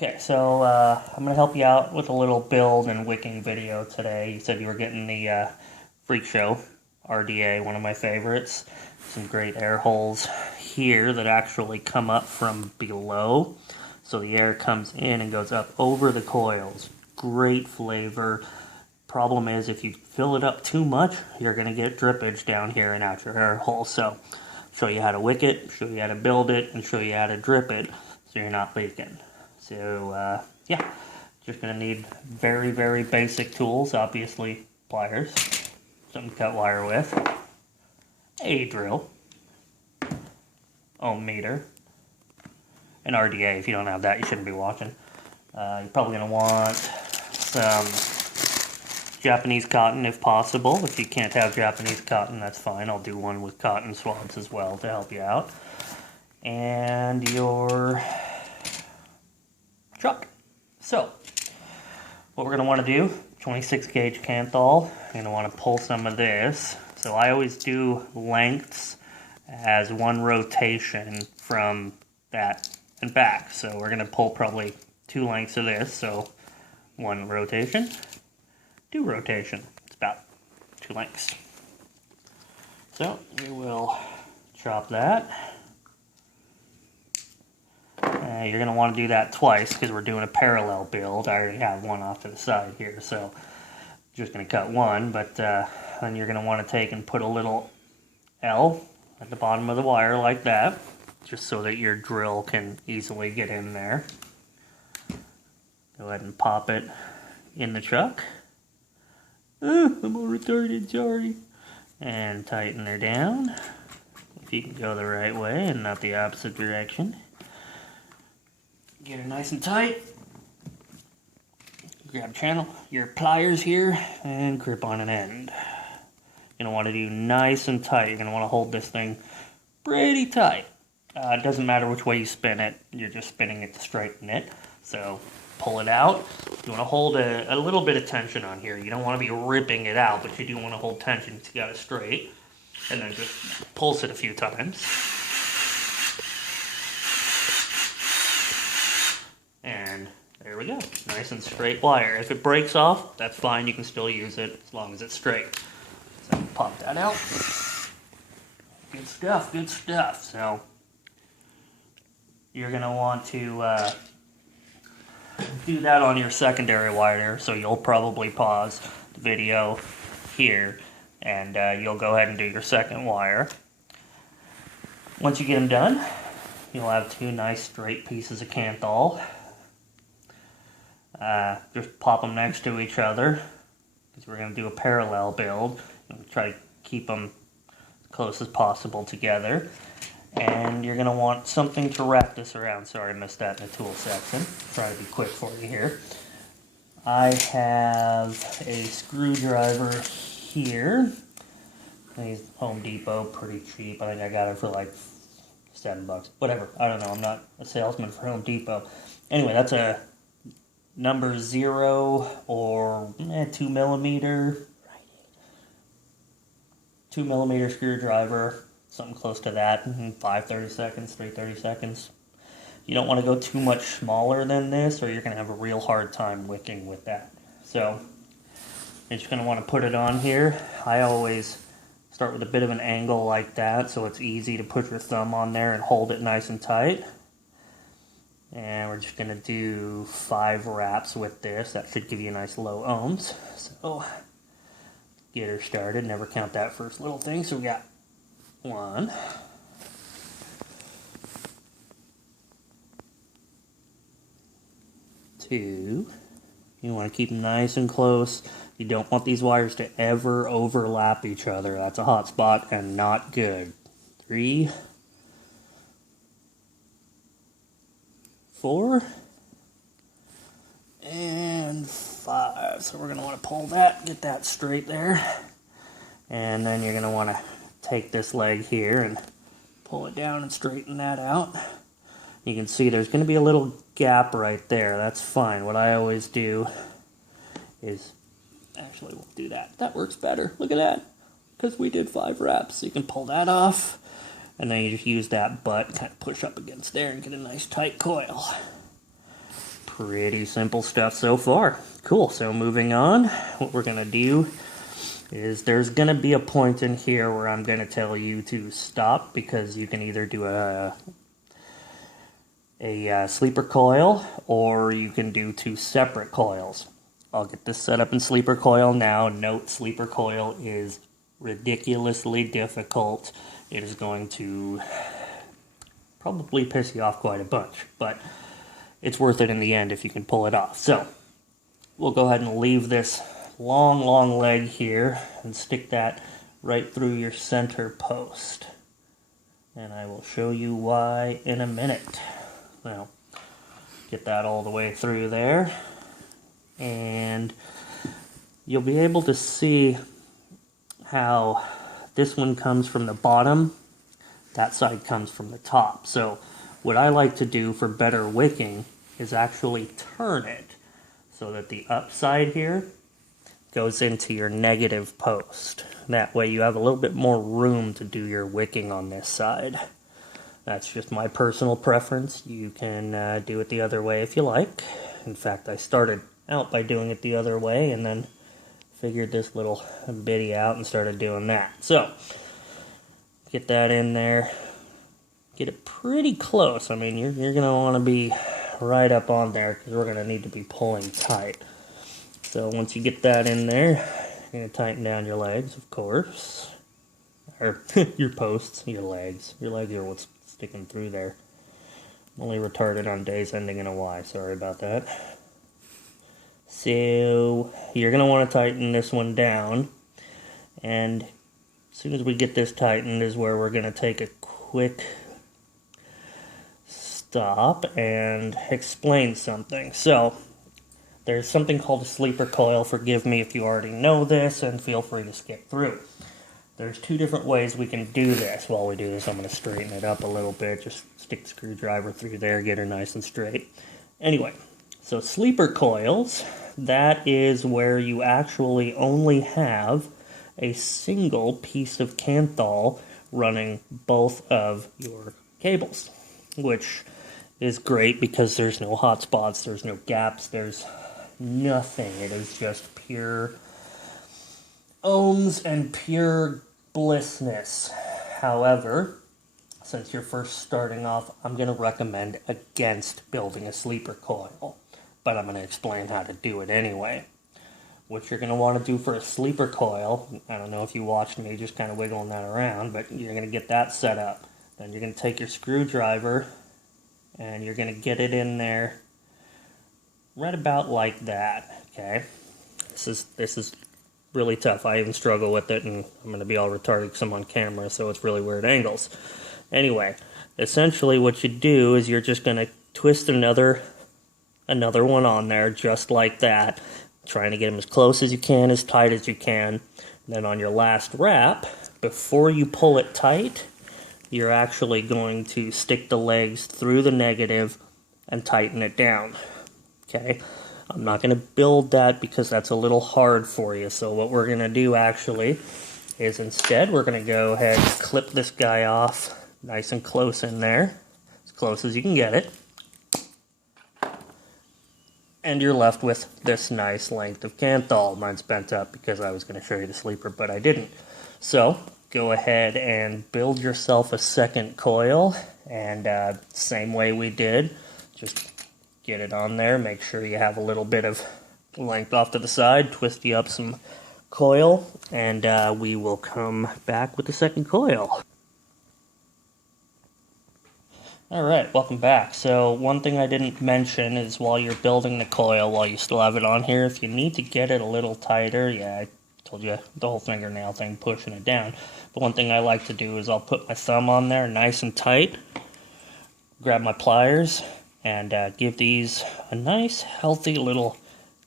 Okay, so I'm going to help you out with a little build and wicking video today. You said you were getting the Freakshow RDA, one of my favorites. Some great air holes here that actually come up from below. So the air comes in and goes up over the coils. Great flavor. Problem is, if you fill it up too much, you're going to get drippage down here and out your air hole. So show you how to wick it, show you how to build it, and show you how to drip it so you're not leaking. So, yeah, just going to need very, very basic tools. Obviously, pliers, something to cut wire with, a drill, ohm meter, an RDA. If you don't have that, you shouldn't be watching. You're probably going to want some Japanese cotton if possible. If you can't have Japanese cotton, that's fine. I'll do one with cotton swabs as well to help you out. And your truck. So, what we're going to want to do, 26 gauge Canthal, you're going to want to pull some of this. So I always do lengths as one rotation from that and back. So we're going to pull probably 2 lengths of this. So 1 rotation, 2 rotation. It's about 2 lengths. So we will chop that. You're going to want to do that twice because we're doing a parallel build. I already have one off to the side here, so just going to cut one. But then you're going to want to take and put a little L at the bottom of the wire like that, just so that your drill can easily get in there. Go ahead and pop it in the chuck. I'm all retarded, sorry. And tighten her down. If you can go the right way and not the opposite direction. Get her nice and tight. Grab your pliers here and grip on an end. You're going to want to do nice and tight. You're going to want to hold this thing pretty tight. It doesn't matter which way you spin it. You're just spinning it to straighten it. So pull it out. You want to hold a little bit of tension on here. You don't want to be ripping it out, but you do want to hold tension to get it straight. And then just pulse it a few times. And there we go, nice and straight wire. If it breaks off, that's fine, you can still use it as long as it's straight. So pop that out. Good stuff, good stuff. So you're gonna want to do that on your secondary wire, so you'll probably pause the video here and you'll go ahead and do your second wire. Once you get them done, you'll have 2 nice straight pieces of Canthal. Just pop them next to each other because we're going to do a parallel build. Try to keep them as close as possible together. And you're going to want something to wrap this around. Sorry, I missed that in the tool section. Try to be quick for you here. I have a screwdriver here. These Home Depot, pretty cheap. I think I got it for like $7. Whatever. I don't know. I'm not a salesman for Home Depot. Anyway, that's a number 0 or 2 millimeter, 2 millimeter screwdriver, something close to that. 5 30-seconds, 3 30-seconds. You don't want to go too much smaller than this, or you're going to have a real hard time wicking with that. So you're just going to want to put it on here. I always start with a bit of an angle like that, so it's easy to put your thumb on there and hold it nice and tight. And we're just going to do 5 wraps with this. That should give you a nice low ohms. So, get her started. Never count that first little thing. So we got 1, 2. You want to keep them nice and close. You don't want these wires to ever overlap each other. That's a hot spot and not good. 3, 4, and 5. So we're going to want to pull that, get that straight there. And then you're going to want to take this leg here and pull it down and straighten that out. You can see there's going to be a little gap right there. That's fine. What I always do is, actually we'll do that. That works better. Look at that. Because we did 5 wraps. So you can pull that off. And then you just use that butt, kind of push up against there and get a nice tight coil. Pretty simple stuff so far. Cool, so moving on, what we're going to do is there's going to be a point in here where I'm going to tell you to stop, because you can either do a sleeper coil, or you can do 2 separate coils. I'll get this set up in sleeper coil now. Note, sleeper coil is ridiculously difficult. It is going to probably piss you off quite a bunch, but it's worth it in the end if you can pull it off. So we'll go ahead and leave this long leg here and stick that right through your center post, and I will show you why in a minute. Now, get that all the way through there, and you'll be able to see how this one comes from the bottom, that side comes from the top. So what I like to do for better wicking is actually turn it so that the upside here goes into your negative post. That way you have a little bit more room to do your wicking on this side. That's just my personal preference. You can do it the other way if you like. In fact, I started out by doing it the other way and then figured this little bitty out and started doing that. So, get that in there. Get it pretty close. I mean, you're going to want to be right up on there because we're going to need to be pulling tight. So once you get that in there, you're going to tighten down your legs, of course. Or your posts, your legs. Your legs are what's sticking through there. I'm only retarded on days ending in a Y. Sorry about that. So you're going to want to tighten this one down. And as soon as we get this tightened is where we're going to take a quick stop and explain something. So there's something called a sleeper coil. Forgive me if you already know this, and feel free to skip through. There's 2 different ways we can do this. While we do this, I'm going to straighten it up a little bit. Just stick the screwdriver through there, get her nice and straight. Anyway, so sleeper coils, that is where you actually only have a single piece of Kanthal running both of your cables, which is great because there's no hot spots, there's no gaps, there's nothing. It is just pure ohms and pure blissness. However, since you're first starting off, I'm going to recommend against building a sleeper coil, but I'm going to explain how to do it anyway. What you're going to want to do for a sleeper coil, I don't know if you watched me just kind of wiggling that around, but you're going to get that set up. Then you're going to take your screwdriver and you're going to get it in there right about like that, okay? This is really tough. I even struggle with it, and I'm going to be all retarded because I'm on camera, so it's really weird angles. Anyway, essentially what you do is you're just going to twist another one on there just like that, trying to get them as close as you can, as tight as you can. And then on your last wrap, before you pull it tight, you're actually going to stick the legs through the negative and tighten it down. Okay, I'm not going to build that because that's a little hard for you. So what we're going to do actually is instead we're going to go ahead and clip this guy off nice and close in there, as close as you can get it. And you're left with this nice length of Kanthal. Mine's bent up because I was going to show you the sleeper, but I didn't. So go ahead and build yourself a second coil, and same way we did, just get it on there, make sure you have a little bit of length off to the side, twist you up some coil, and we will come back with the second coil. Alright, welcome back. So one thing I didn't mention is while you're building the coil, while you still have it on here, if you need to get it a little tighter, yeah, I told you the whole fingernail thing, pushing it down. But one thing I like to do is I'll put my thumb on there nice and tight, grab my pliers, and give these a nice healthy little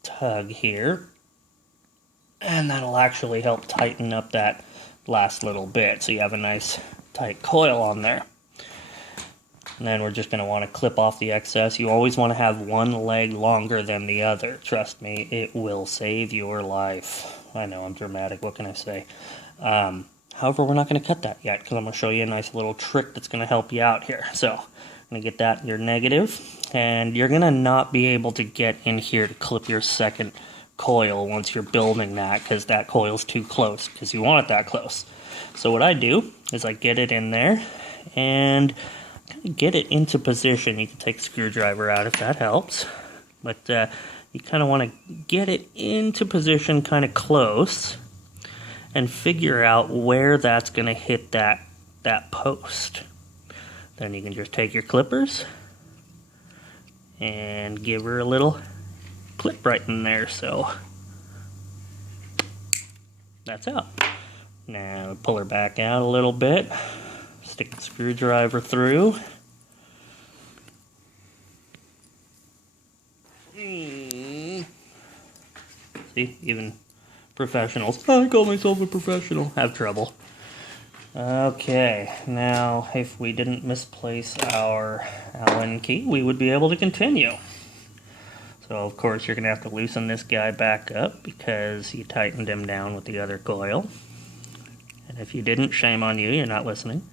tug here. And that'll actually help tighten up that last little bit, so you have a nice tight coil on there. And then we're just going to want to clip off the excess. You always want to have one leg longer than the other. Trust me, it will save your life. I know, I'm dramatic. What can I say? However, we're not going to cut that yet because I'm going to show you a nice little trick that's going to help you out here. So, I'm going to get that in your negative. and you're going to not be able to get in here to clip your second coil once you're building that, because that coil's too close, because you want it that close. So what I do is I get it in there and get it into position. You can take a screwdriver out if that helps, but you kind of want to get it into position kind of close and figure out where that's going to hit that post. Then you can just take your clippers and give her a little clip right in there. So that's out. Now pull her back out a little bit, stick the screwdriver through. See, even professionals, I call myself a professional, have trouble. Okay, now if we didn't misplace our Allen key, we would be able to continue. So of course you're going to have to loosen this guy back up because you tightened him down with the other coil. And if you didn't, shame on you, you're not listening.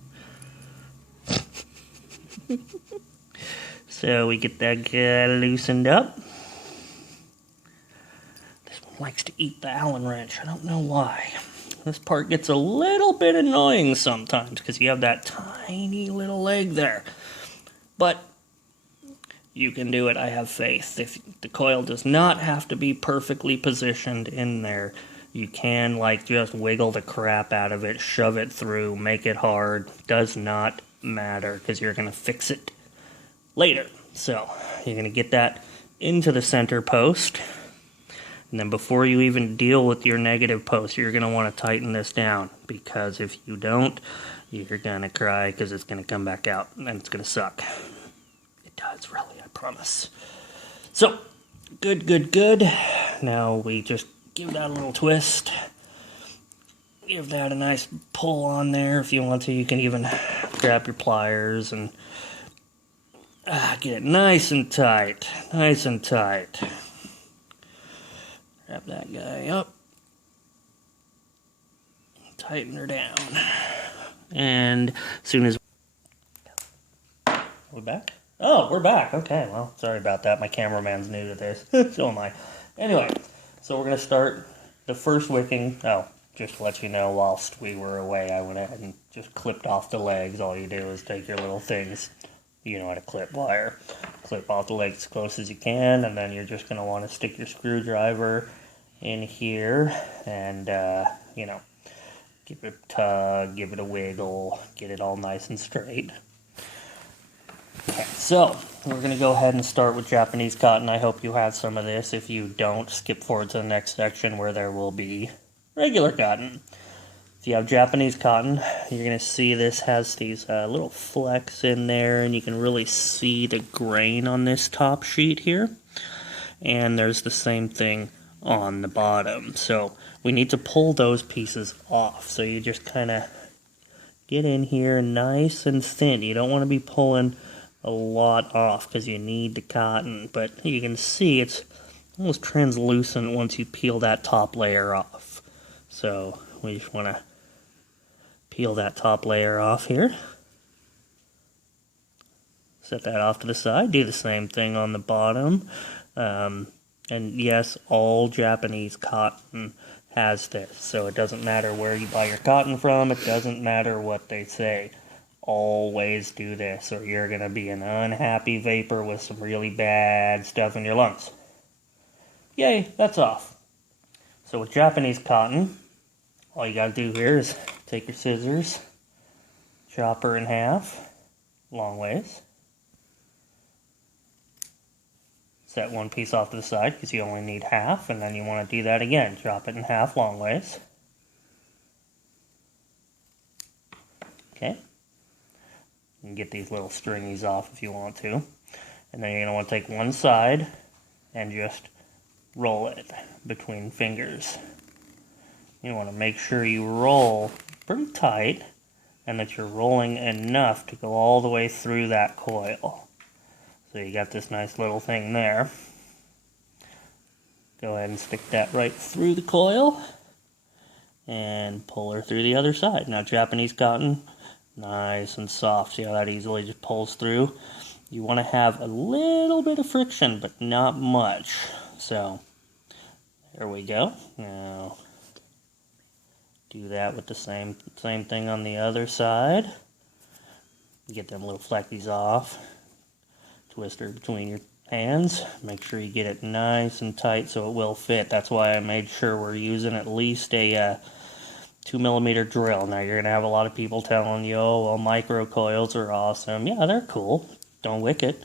So we get that guy loosened up. Likes to eat the Allen wrench. I don't know why. This part gets a little bit annoying sometimes because you have that tiny little leg there. But you can do it, I have faith. If the coil does not have to be perfectly positioned in there, you can like just wiggle the crap out of it, shove it through, make it hard. Does not matter because you're going to fix it later. So you're going to get that into the center post. And then before you even deal with your negative post, you're going to want to tighten this down, because if you don't, you're going to cry because it's going to come back out and it's going to suck. It does, really, I promise. So, good. Now we just give that a little twist. Give that a nice pull on there. If you want to, you can even grab your pliers and get it nice and tight. Nice and tight. Grab that guy up, tighten her down, and as soon as we're back? Oh, we're back. Okay, well, sorry about that. My cameraman's new to this. So am I. Anyway, so we're going to start the first wicking. Oh, just to let you know, whilst we were away, I went ahead and just clipped off the legs. All you do is take your little things. You know how to clip wire. Clip off the legs as close as you can, and then you're just going to want to stick your screwdriver in here and, you know, give it a tug, give it a wiggle, get it all nice and straight. Okay, so we're going to go ahead and start with Japanese cotton. I hope you have some of this. If you don't, skip forward to the next section where there will be regular cotton. If you have Japanese cotton, you're going to see this has these little flecks in there, and you can really see the grain on this top sheet here. And there's the same thing on the bottom. So we need to pull those pieces off. So you just kind of get in here nice and thin. You don't want to be pulling a lot off because you need the cotton. But you can see it's almost translucent once you peel that top layer off. So we just want to peel that top layer off here. Set that off to the side. Do the same thing on the bottom. And yes, all Japanese cotton has this. So it doesn't matter where you buy your cotton from. It doesn't matter what they say. Always do this, or you're going to be an unhappy vapor with some really bad stuff in your lungs. Yay, that's off. So with Japanese cotton, all you got to do here is take your scissors, chop her in half, long ways. Set one piece off to the side because you only need half, and then you want to do that again. Chop it in half long ways. Okay. You can get these little stringies off if you want to. And then you're going to want to take one side and just roll it between fingers. You want to make sure you roll pretty tight and that you're rolling enough to go all the way through that coil. So you got this nice little thing there. Go ahead and stick that right through the coil and pull her through the other side. Now Japanese cotton, nice and soft. See how that easily just pulls through? you want to have a little bit of friction, but not much. So, there we go. Now, do that with the same thing on the other side. Get them little fleckies off. Twister between your hands. Make sure you get it nice and tight so it will fit. That's why I made sure we're using at least a 2mm drill. Now you're going to have a lot of people telling you, oh, well, micro coils are awesome. Yeah, they're cool. Don't wick it.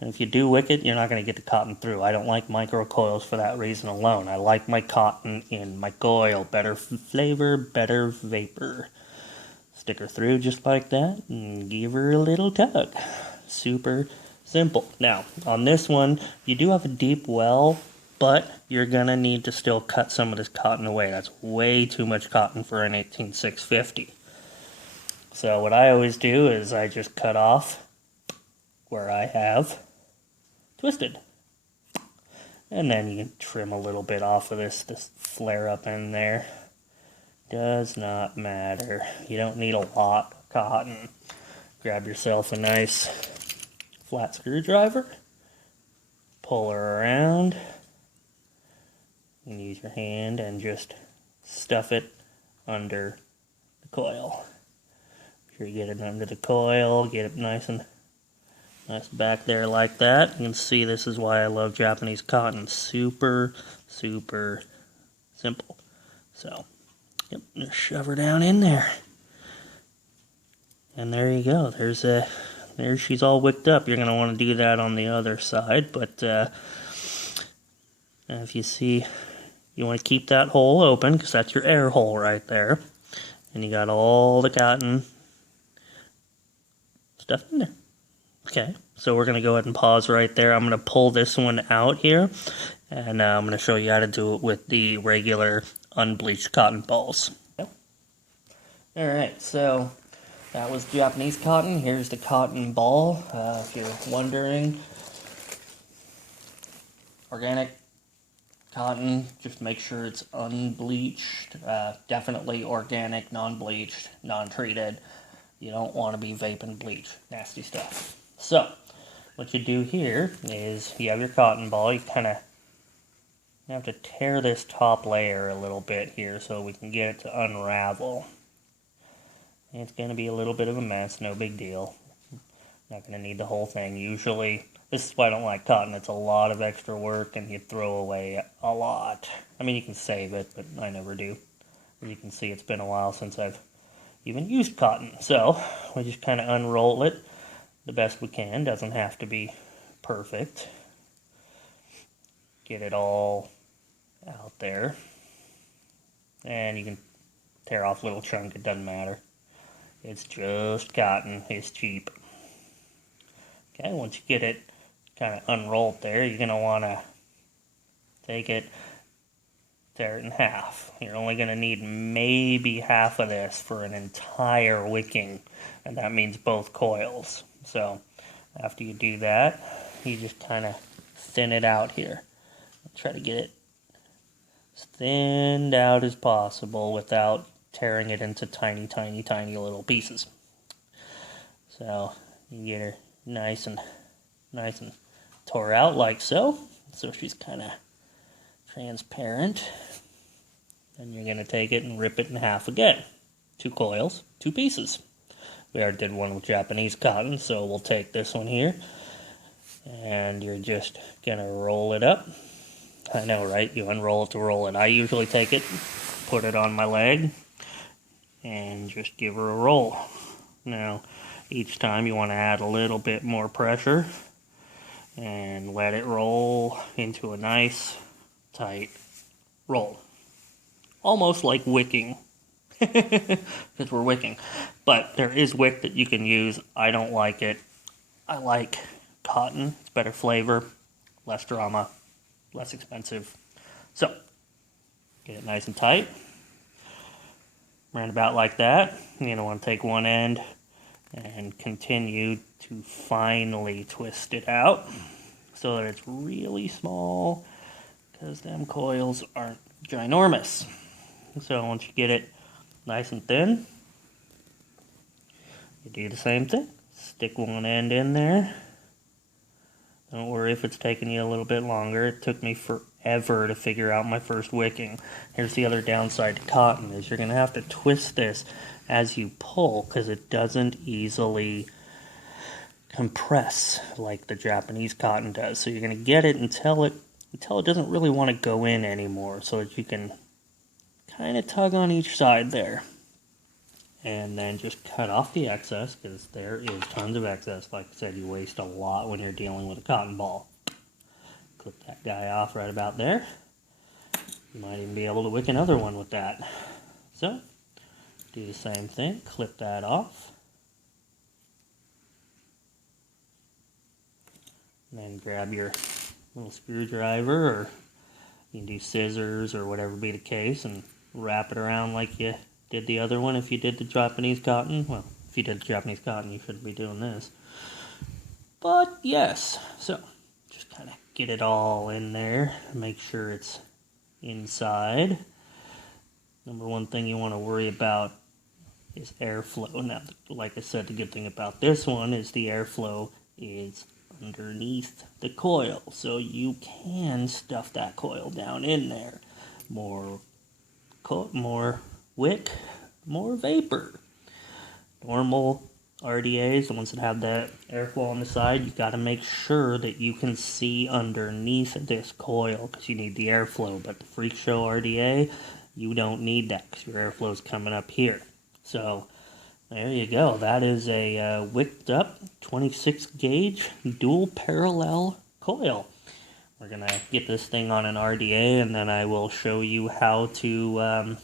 And if you do wick it, you're not going to get the cotton through. I don't like micro coils for that reason alone. I like my cotton in my coil. Better flavor, better vapor. Stick her through just like that and give her a little tug. Super simple. Now, on this one, you do have a deep well, but you're going to need to still cut some of this cotton away. That's way too much cotton for an 18650. So what I always do is I just cut off where I have twisted. And then you can trim a little bit off of this flare up in there. Does not matter. You don't need a lot of cotton. Grab yourself a nice flat screwdriver. Pull her around. And use your hand and just stuff it under the coil. Make sure you get it under the coil. Get it nice back there like that. You can see this is why I love Japanese cotton. Super, super simple. So, yep, just shove her down in there. And there you go. There she's all wicked up. You're going to want to do that on the other side. But if you see, you want to keep that hole open because that's your air hole right there. And you got all the cotton stuff in there. Okay, so we're going to go ahead and pause right there. I'm going to pull this one out here. And I'm going to show you how to do it with the regular unbleached cotton balls. Alright, so that was Japanese cotton. Here's the cotton ball. If you're wondering, organic cotton, just make sure it's unbleached. Definitely organic, non-bleached, non-treated. You don't want to be vaping bleach. Nasty stuff. So, what you do here is you have your cotton ball. You kind of have to tear this top layer a little bit here so we can get it to unravel. It's going to be a little bit of a mess, no big deal. Not going to need the whole thing. Usually, this is why I don't like cotton. It's a lot of extra work and you throw away a lot. I mean, you can save it, but I never do. As you can see, it's been a while since I've even used cotton. So, we just kind of unroll it the best we can. Doesn't have to be perfect. Get it all out there. And you can tear off little chunks, it doesn't matter. It's just cotton, it's cheap. Okay, once you get it kind of unrolled there, you're going to want to take it, tear it in half. You're only going to need maybe half of this for an entire wicking, and that means both coils. So, after you do that, you just kind of thin it out here. Try to get it as thinned out as possible without tearing it into tiny, tiny, tiny little pieces. So, you get her nice and tore out like so. So she's kind of transparent. And you're going to take it and rip it in half again. 2 coils, 2 pieces. We already did one with Japanese cotton, so we'll take this one here. And you're just going to roll it up. I know, right? You unroll it to roll it. I usually take it, put it on my leg, and just give her a roll. Now, each time you want to add a little bit more pressure and let it roll into a nice, tight roll. Almost like wicking, because we're wicking. But there is wick that you can use. I don't like it. I like cotton. It's better flavor, less drama, less expensive. So, get it nice and tight. Round about like that. You're going to want to take one end and continue to finely twist it out so that it's really small, because them coils aren't ginormous. So once you get it nice and thin, you do the same thing. Stick one end in there. Don't worry if it's taking you a little bit longer. It took me forever to figure out my first wicking. Here's the other downside to cotton, is you're going to have to twist this as you pull, because it doesn't easily compress like the Japanese cotton does. So you're going to get it until it doesn't really want to go in anymore, so that you can kind of tug on each side there. And then just cut off the excess, because there is tons of excess. Like I said, you waste a lot when you're dealing with a cotton ball. Clip that guy off right about there. You might even be able to wick another one with that. So, do the same thing, clip that off. And then grab your little screwdriver, or you can do scissors or whatever be the case, and wrap it around like you did the other one. If you did the Japanese cotton, well, if you did the Japanese cotton, you shouldn't be doing this. But yes, so just kind of get it all in there, make sure it's inside. Number one thing you want to worry about is airflow. Now, like I said, the good thing about this one is the airflow is underneath the coil, so you can stuff that coil down in there. More wick, more vapor. Normal RDAs, the ones that have that airflow on the side, you got to make sure that you can see underneath this coil, because you need the airflow. But the Freakshow RDA, you don't need that, because your airflow is coming up here. So there you go. That is a wicked up 26 gauge dual parallel coil. We're going to get this thing on an RDA, and then I will show you how to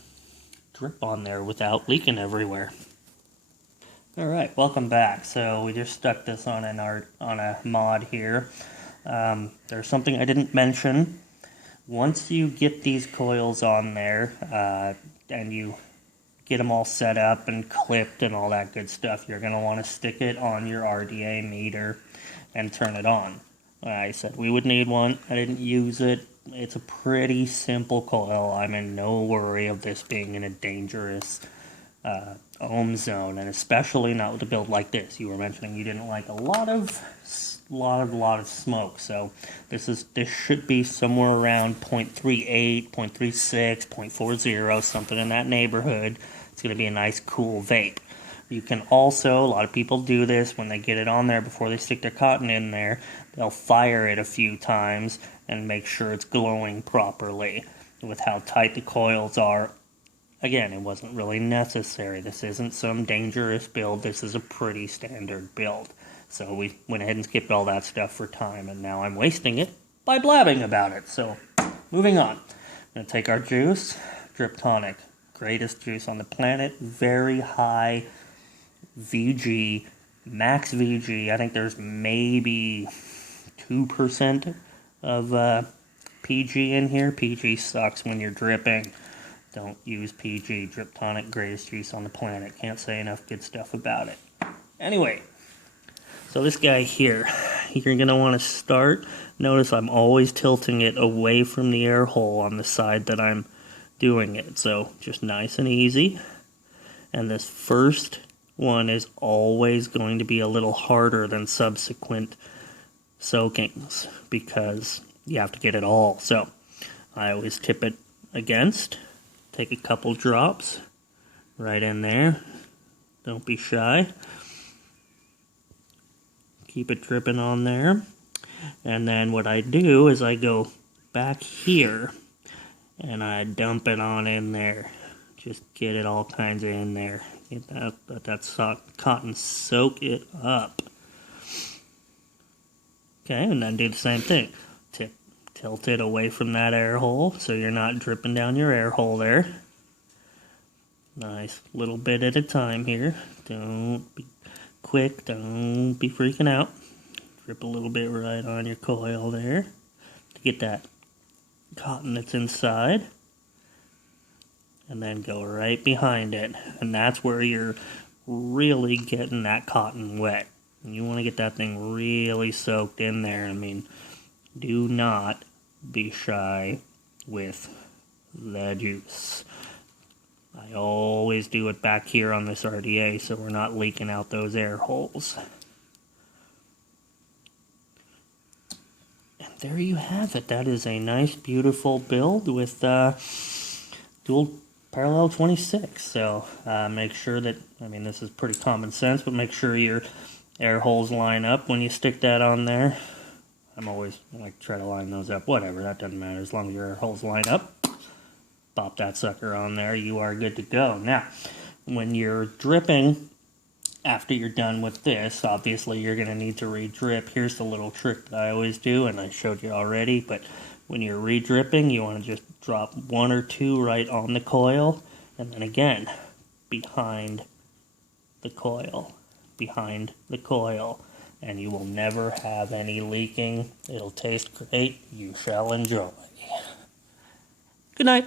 drip on there without leaking everywhere. Alright, welcome back. So we just stuck this on a mod here. There's something I didn't mention. Once you get these coils on there, and you get them all set up and clipped and all that good stuff, you're going to want to stick it on your RDA meter and turn it on. I said we would need one. I didn't use it. It's a pretty simple coil. I'm in no worry of this being in a dangerous ohm zone, and especially not with a build like this. You were mentioning you didn't like a lot of smoke, so this should be somewhere around 0.38, 0.36, 0.40, something in that neighborhood. It's going to be a nice cool vape. You can also, a lot of people do this when they get it on there before they stick their cotton in there, they'll fire it a few times and make sure it's glowing properly. With how tight the coils are, again, it wasn't really necessary. This isn't some dangerous build. This is a pretty standard build. So we went ahead and skipped all that stuff for time, and now I'm wasting it by blabbing about it. So, moving on. I'm going to take our juice, Drip Tonic. Greatest juice on the planet. Very high VG, max VG. I think there's maybe 2% of PG in here. PG sucks when you're dripping. Don't use PG. Drip Tonic, greatest juice on the planet. Can't say enough good stuff about it. Anyway, so this guy here, you're going to want to start. Notice I'm always tilting it away from the air hole on the side that I'm doing it. So just nice and easy. And this first one is always going to be a little harder than subsequent soakings, because you have to get it all. So I always tip it against, take a couple drops right in there. Don't be shy. Keep it dripping on there. And then what I do is I go back here and I dump it on in there. Just get it all kinds of in there. Get that cotton, soak it up. Okay, and then do the same thing. Tilt it away from that air hole so you're not dripping down your air hole there. Nice little bit at a time here. Don't be quick, don't be freaking out. Drip a little bit right on your coil there to get that cotton that's inside. And then go right behind it. And that's where you're really getting that cotton wet. And you want to get that thing really soaked in there. I mean, do not be shy with the juice. I always do it back here on this RDA so we're not leaking out those air holes. there you have it. That is a nice, beautiful build with dual parallel 26. So make sure that, I mean, this is pretty common sense, but make sure your air holes line up when you stick that on there. I'm always like try to line those up. Whatever, that doesn't matter as long as your air holes line up. Pop that sucker on there. You are good to go. Now, when you're dripping, after you're done with this, obviously you're going to need to re-drip. Here's the little trick that I always do, and I showed you already, but when you're re-dripping, you want to just drop 1 or 2 right on the coil, and then again, behind the coil, and you will never have any leaking. It'll taste great. You shall enjoy. Good night.